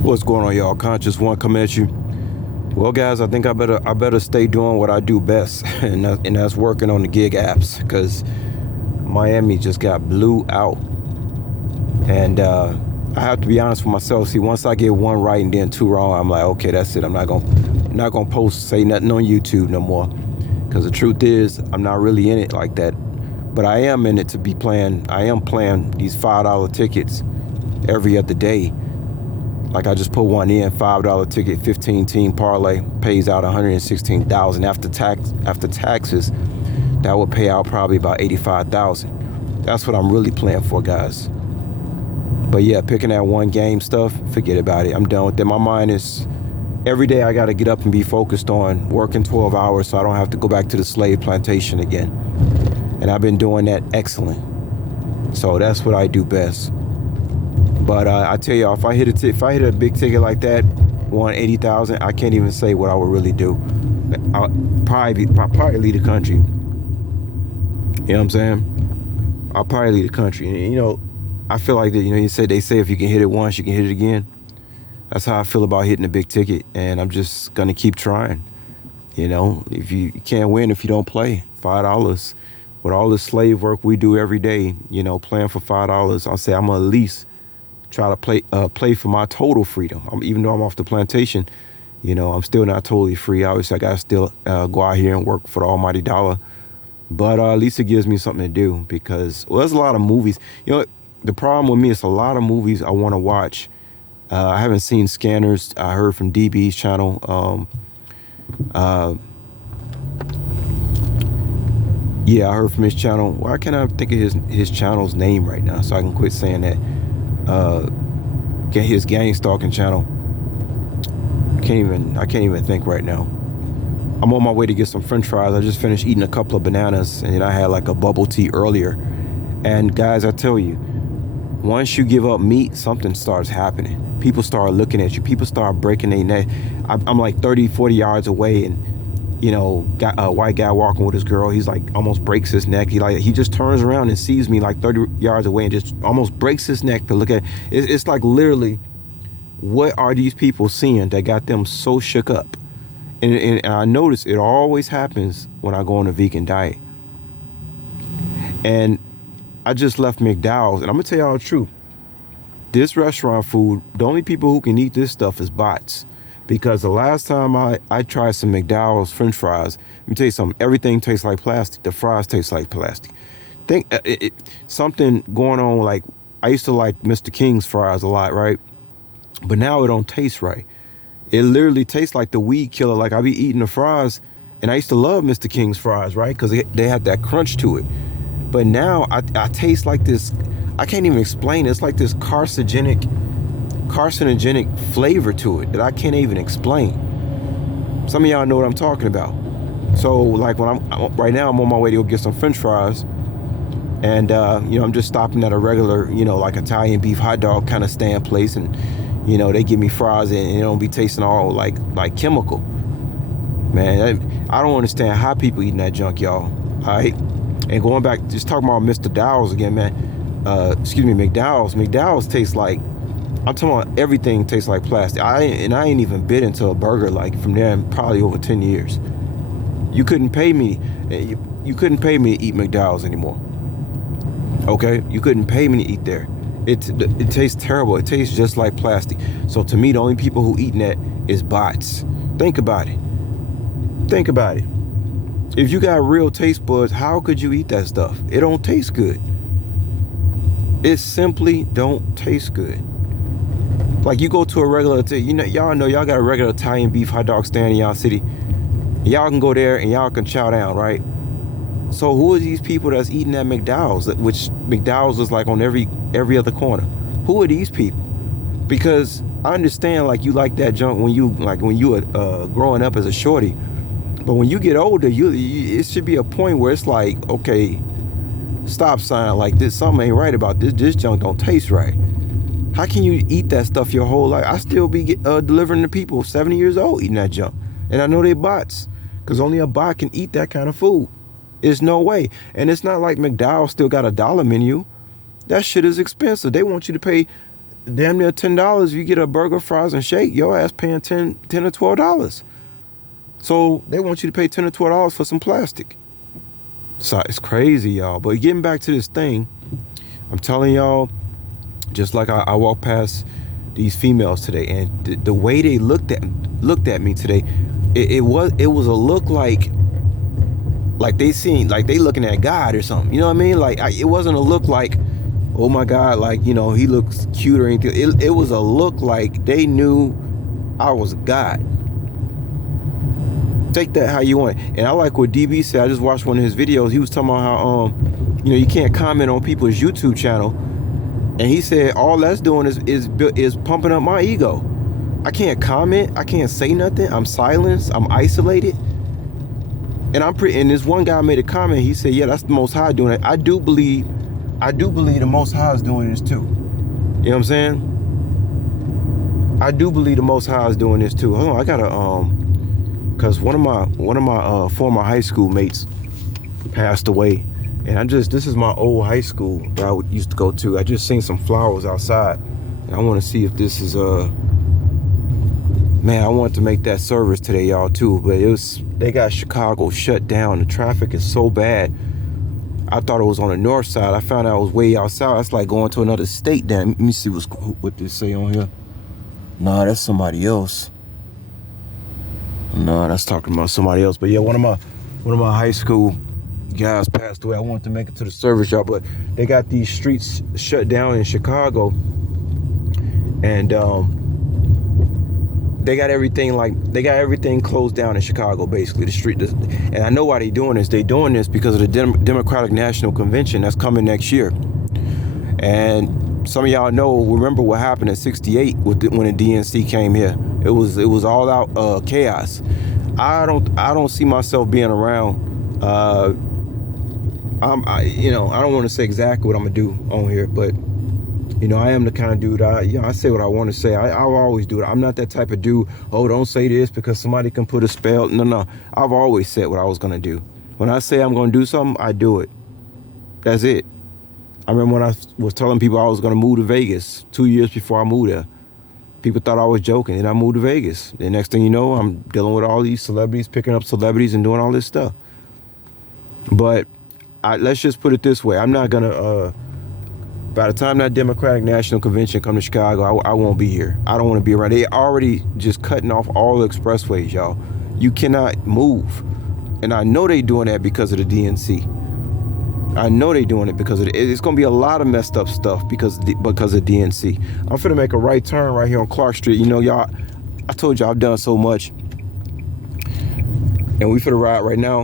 What's going on, y'all? Conscious One coming at you. Well, guys, I think I better stay doing what I do best, and that's working on the gig apps, because Miami just got blew out, and I have to be honest with myself. See, once I get one right and then two wrong, I'm like, okay, that's it. I'm not gonna say nothing on YouTube no more, because the truth is, I'm not really in it like that. But I am in it to be playing. I am playing these $5 tickets every other day. Like I just put one in, $5 ticket, 15 team parlay, pays out 116,000 after taxes. That would pay out probably about 85,000. That's what I'm really playing for, guys. But yeah, picking that one game stuff, forget about it. I'm done with that. My mind is, every day I got to get up and be focused on working 12 hours so I don't have to go back to the slave plantation again. And I've been doing that excellent. So that's what I do best. But I tell you, if I hit a big ticket like that, won 80,000, I can't even say what I would really do. I'll probably leave the country. You know what I'm saying? I'll probably leave the country. And, I feel like that. They say if you can hit it once, you can hit it again. That's how I feel about hitting a big ticket, and I'm just gonna keep trying. If you can't win if you don't play. $5 with all the slave work we do every day. Playing for $5, I'll say I'm gonna at least try to play for my total freedom. Even though I'm off the plantation, I'm still not totally free. Obviously, I gotta still go out here and work for the almighty dollar. But at least it gives me something to do, because there's a lot of movies. The problem with me is a lot of movies I want to watch. I haven't seen Scanners. I heard from DB's channel. Yeah, I heard from his channel. Why can't I think of his channel's name right now so I can quit saying that? Get his gang stalking channel. I can't even think right now. I'm on my way to get some french fries. I just finished eating a couple of bananas, and then I had like a bubble tea earlier. And guys, I tell you, once you give up meat, something starts happening. People start looking at you. People start breaking their neck. I'm like 30, 40 yards away, and got a white guy walking with his girl. He's like almost breaks his neck. He just turns around and sees me like 30 yards away and just almost breaks his neck to look at. It's like literally, what are these people seeing that got them so shook up? And I notice it always happens when I go on a vegan diet. And I just left McDowell's, and I'm gonna tell y'all the truth. This restaurant food, the only people who can eat this stuff is bots. Because the last time I tried some McDowell's french fries, let me tell you something, everything tastes like plastic. The fries taste like plastic. Something going on, like, I used to like Mr. King's fries a lot, right? But now it don't taste right. It literally tastes like the weed killer. Like, I be eating the fries, and I used to love Mr. King's fries, right? Because they had that crunch to it. But now I taste like this, I can't even explain it. It's like this carcinogenic flavor to it that I can't even explain. Some of y'all know what I'm talking about. So like when right now I'm on my way to go get some french fries, and I'm just stopping at a regular, like Italian beef hot dog kind of stand place, and they give me fries, and it don't be tasting all like chemical. Man, I don't understand how people eating that junk, y'all. All right. And going back, just talking about Mr. Dowell's again, man. McDowell's. McDowell's tastes like, I'm talking about everything tastes like plastic. I ain't even bit into a burger like from there in probably over 10 years. You couldn't pay me. You couldn't pay me to eat McDowell's anymore. Okay? You couldn't pay me to eat there. It tastes terrible. It tastes just like plastic. So to me, the only people who eating that is bots. Think about it. Think about it. If you got real taste buds, how could you eat that stuff? It don't taste good. It simply don't taste good. Like, you go to a regular, y'all know y'all got a regular Italian beef hot dog stand in y'all city. Y'all can go there and y'all can chow down, right? So who are these people that's eating at McDowell's, which McDowell's is like on every other corner? Who are these people? Because I understand, like, you like that junk when you were growing up as a shorty. But when you get older, it should be a point where it's like, okay, stop sign, like, this, something ain't right about this. This junk don't taste right. How can you eat that stuff your whole life? I still be delivering to people 70 years old eating that junk. And I know they bots, because only a bot can eat that kind of food. There's no way. And it's not like McDowell's still got a dollar menu. That shit is expensive. They want you to pay damn near $10. You get a burger, fries, and shake, your ass paying $10 or $12. So they want you to pay $10 or $12 for some plastic. So it's crazy, y'all. But getting back to this thing, I'm telling y'all, just like I walked past these females today, and the way they looked at me today, it was a look like they looking at God or something. You know what I mean? Like it wasn't a look like, oh my God, like, you know, he looks cute or anything. It was a look like they knew I was God. Take that how you want. And I like what DB said. I just watched one of his videos. He was talking about how you know, you can't comment on people's YouTube channel. And he said all that's doing is pumping up my ego. I can't comment. I can't say nothing. I'm silenced. I'm isolated. And this one guy made a comment. He said, yeah, that's the Most High doing it. I do believe the Most High is doing this too. You know what I'm saying? I do believe the Most High is doing this too. Hold on, I gotta because one of my former high school mates passed away. And this is my old high school that I used to go to. I just seen some flowers outside, and I want to see if this is man, I wanted to make that service today, y'all, too, but they got Chicago shut down. The traffic is so bad. I thought it was on the north side. I found out it was way outside. That's like going to another state. Damn, let me see what they say on here. Nah, that's somebody else. No, that's talking about somebody else. But yeah, one of my high school guys passed away. I wanted to make it to the service, y'all, but they got these streets shut down in Chicago, and they got everything closed down in Chicago, basically, the street. And I know why they're doing this. They're doing this because of the Democratic National Convention that's coming next year. And some of y'all remember what happened in '68 when the DNC came here. It was all out chaos. I don't see myself being around. I don't want to say exactly what I'm gonna do on here, but you know, I am the kind of dude. I say what I want to say. I'll always do it. I'm not that type of dude. Oh, don't say this because somebody can put a spell. No. I've always said what I was gonna do. When I say I'm gonna do something, I do it. That's it. I remember when I was telling people I was gonna move to Vegas 2 years before I moved there. People thought I was joking, and I moved to Vegas. The next thing you know, I'm dealing with all these celebrities, picking up celebrities, and doing all this stuff. But let's just put it this way: I'm not gonna. By the time that Democratic National Convention come to Chicago, I won't be here. I don't want to be around. They already just cutting off all the expressways, y'all. You cannot move, and I know they doing that because of the DNC. I know they doing it because of it's going to be a lot of messed up stuff because of DNC. I'm finna make a right turn right here on Clark Street. You know, y'all, I told y'all I've done so much, and we finna ride right now.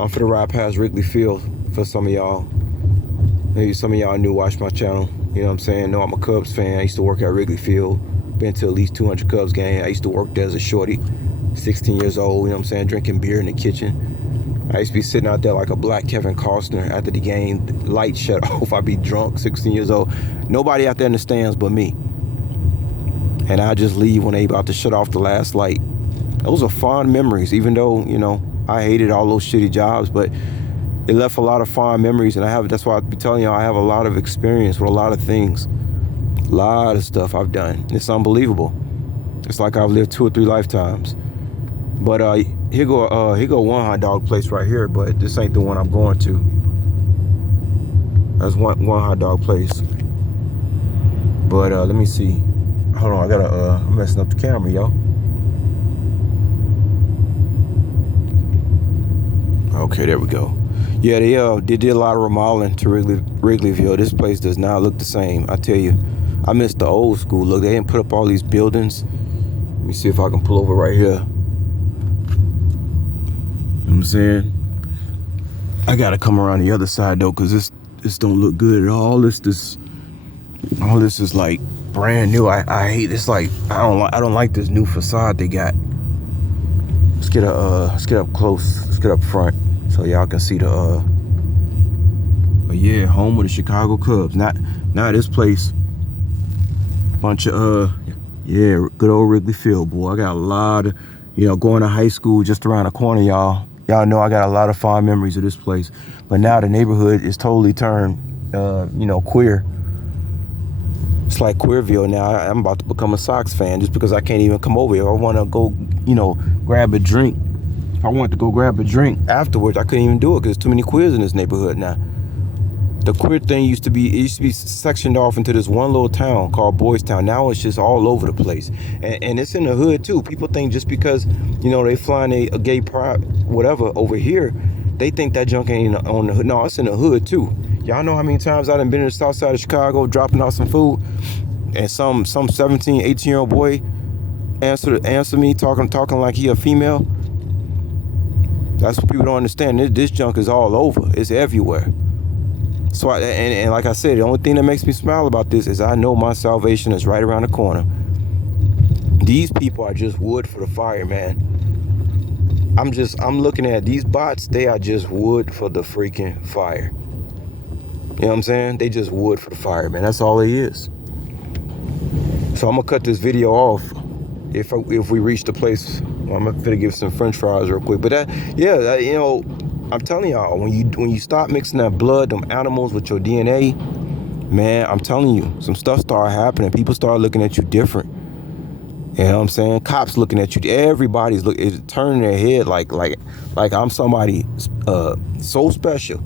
I'm finna ride past Wrigley Field for some of y'all. Maybe some of y'all new watch my channel. You know what I'm saying? No, I'm a Cubs fan. I used to work at Wrigley Field. Been to at least 200 Cubs games. I used to work there as a shorty, 16 years old. You know what I'm saying? Drinking beer in the kitchen. I used to be sitting out there like a black Kevin Costner after the game. The lights shut off. I'd be drunk, 16 years old. Nobody out there in the stands but me. And I just leave when they about to shut off the last light. Those are fond memories, even though, you know, I hated all those shitty jobs, but it left a lot of fond memories. And that's why I be telling y'all I have a lot of experience with a lot of things. A lot of stuff I've done. It's unbelievable. It's like I've lived 2 or 3 lifetimes. But here go one hot dog place right here, but this ain't the one I'm going to. That's one hot dog place. But let me see. Hold on, I'm messing up the camera, yo. Okay, there we go. Yeah, they did a lot of remodeling to Wrigleyville. This place does not look the same. I tell you, I miss the old school look. They didn't put up all these buildings. Let me see if I can pull over right here. You know what I'm saying? I gotta come around the other side though, cause this don't look good at all. All this is like brand new. I hate this. Like I don't like this new facade they got. Let's get up close. Let's get up front so y'all can see the but yeah, home of the Chicago Cubs. Not this place. Bunch of yeah, good old Wrigley Field, boy. I got a lot of, going to high school just around the corner, y'all. Y'all know I got a lot of fond memories of this place. But now the neighborhood is totally turned, queer. It's like Queerville now. I'm about to become a Sox fan just because I can't even come over here. I want to go, grab a drink. I want to go grab a drink afterwards. I couldn't even do it because there's too many queers in this neighborhood now. The queer thing used to be sectioned off into this one little town called Boys Town. Now it's just all over the place, and it's in the hood too. People think just because they flying a gay pride whatever over here, they think that junk ain't on the hood. No, it's in the hood too. Y'all know how many times I done been in the south side of Chicago dropping off some food, and some 17, 18-year-old boy answer me talking like he a female. That's what people don't understand. This junk is all over. It's everywhere. So and like I said, the only thing that makes me smile about this is I know my salvation is right around the corner. These people are just wood for the fire, man. I'm looking at these bots. They are just wood for the freaking fire. You know what I'm saying? They just wood for the fire, man. That's all it is. So I'm gonna cut this video off if we reach the place. I'm gonna give some French fries real quick. But I'm telling y'all, when you stop mixing that blood, them animals with your DNA, man, I'm telling you, some stuff start happening. People start looking at you different. You know what I'm saying? Cops looking at you. Everybody's turning their head like I'm somebody so special.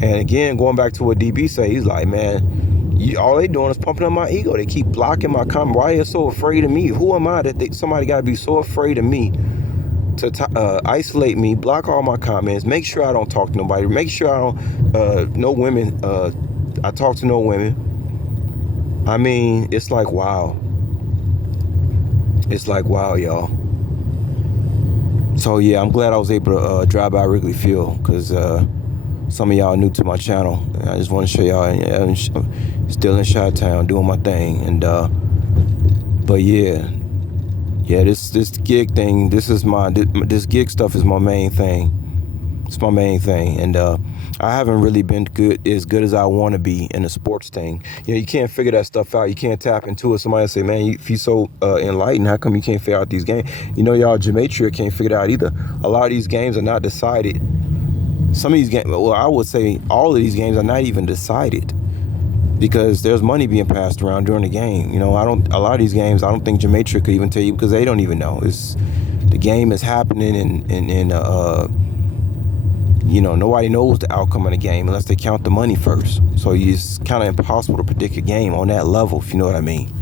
And again, going back to what DB say, he's like, man, all they doing is pumping up my ego. They keep blocking my comment. Why are you so afraid of me? Who am I that somebody got to be so afraid of me to isolate me, block all my comments, make sure I don't talk to nobody, make sure I don't, no women, I talk to no women. I mean, it's like, wow. It's like, wow, y'all. So, yeah, I'm glad I was able to drive by Wrigley Field because some of y'all new to my channel. I just want to show y'all I'm still in Chi-Town doing my thing. And, but, yeah, this gig thing, this gig stuff is my main thing. It's my main thing. And I haven't really been as good as I want to be in the sports thing. You can't figure that stuff out. You can't tap into it. Somebody say, man, if you're so enlightened, how come you can't figure out these games? Y'all, Gematria can't figure it out either. A lot of these games are not decided. Some of these games, well, I would say all of these games are not even decided because there's money being passed around during the game. A lot of these games, I don't think Gematria could even tell you because they don't even know. The game is happening and nobody knows the outcome of the game unless they count the money first. So it's kind of impossible to predict a game on that level, if you know what I mean.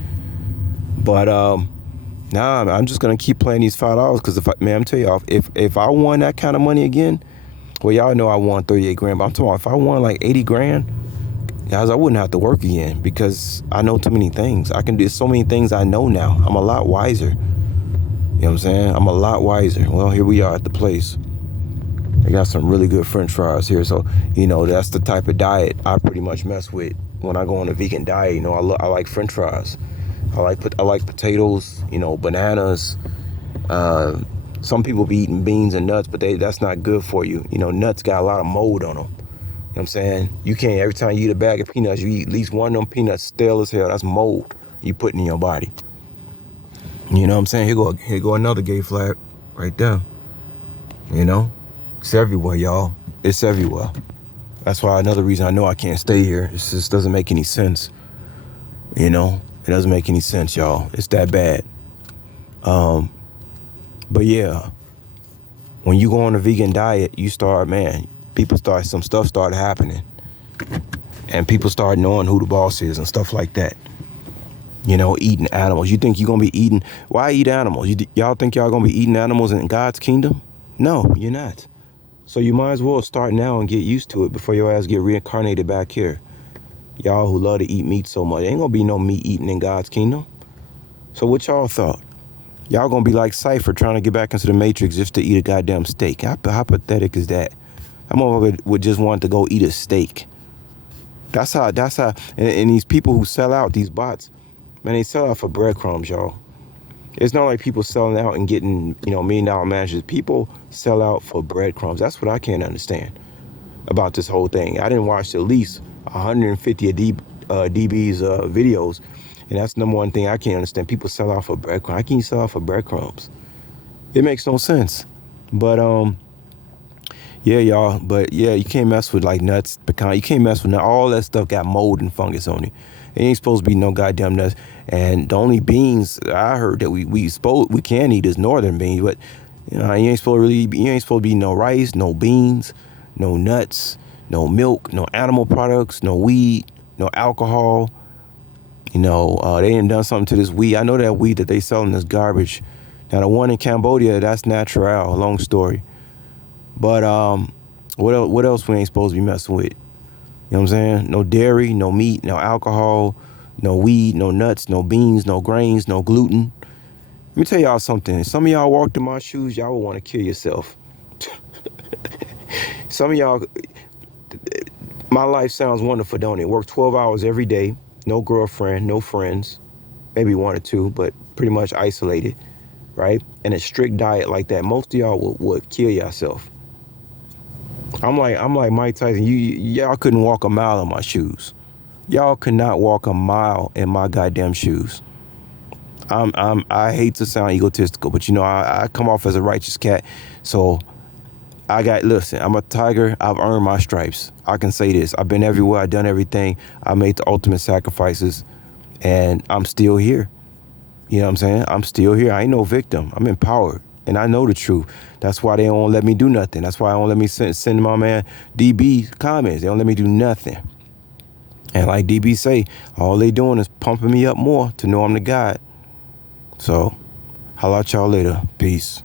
But I'm just gonna keep playing these $5 because I'm telling y'all, if I won that kind of money again, well, y'all know I won 38 grand, but I'm talking about if I won like 80 grand, guys, I wouldn't have to work again because I know too many things. I can do so many things I know now. I'm a lot wiser. You know what I'm saying? I'm a lot wiser. Well, here we are at the place. They got some really good French fries here. So, that's the type of diet I pretty much mess with when I go on a vegan diet. I like French fries. I like potatoes, bananas. Some people be eating beans and nuts, but that's not good for you. Nuts got a lot of mold on them. You know what I'm saying? You can't, every time you eat a bag of peanuts, you eat at least one of them peanuts stale as hell. That's mold you putting in your body. You know what I'm saying? Here go another gay flag right there. It's everywhere, y'all. It's everywhere. That's why another reason I know I can't stay here. It just doesn't make any sense. It doesn't make any sense, y'all. It's that bad. But yeah, when you go on a vegan diet, some stuff started happening. And people start knowing who the boss is and stuff like that. Eating animals. You think you're going to be eating, why eat animals? Y'all think y'all going to be eating animals in God's kingdom? No, you're not. So you might as well start now and get used to it before your ass get reincarnated back here. Y'all who love to eat meat so much. Ain't gonna be no meat eating in God's kingdom. So what y'all thought? Y'all gonna be like Cypher trying to get back into the Matrix just to eat a goddamn steak. How pathetic is that? I'm would just want to go eat a steak. That's how, and these people who sell out, these bots, man, they sell out for breadcrumbs, y'all. It's not like people selling out and getting, $1 million managers. People sell out for breadcrumbs. That's what I can't understand about this whole thing. I didn't watch at least 150 of DB's videos, and that's the number one thing I can't understand. People sell out for breadcrumbs. How can you sell out for breadcrumbs? It makes no sense. But yeah, y'all. But yeah, you can't mess with like nuts, pecan. You can't mess with all that stuff. Got mold and fungus on it. It ain't supposed to be no goddamn nuts. And the only beans I heard that we can eat is northern beans, but you ain't supposed to be no rice, no beans, no nuts, no milk, no animal products, no weed, no alcohol. They ain't done something to this weed. I know that weed that they selling is garbage. Now the one in Cambodia, that's natural. Long story. But what else we ain't supposed to be messing with? You know what I'm saying? No dairy, no meat, no alcohol, no weed, no nuts, no beans, no grains, no gluten. Let me tell y'all something. Some of y'all walked in my shoes, y'all would want to kill yourself. Some of y'all, my life sounds wonderful, don't it? Work 12 hours every day, no girlfriend, no friends, maybe one or two, but pretty much isolated, right? And a strict diet like that, most of y'all would kill yourself. I'm like Mike Tyson. Y'all couldn't walk a mile in my shoes. Y'all could not walk a mile in my goddamn shoes. I hate to sound egotistical, but I come off as a righteous cat. So listen, I'm a tiger. I've earned my stripes. I can say this. I've been everywhere. I've done everything. I made the ultimate sacrifices, and I'm still here. You know what I'm saying? I'm still here. I ain't no victim. I'm empowered. And I know the truth. That's why they don't let me do nothing. That's why I don't let me send my man DB comments. They don't let me do nothing. And like DB say, all they doing is pumping me up more to know I'm the God. So, holla at y'all later. Peace.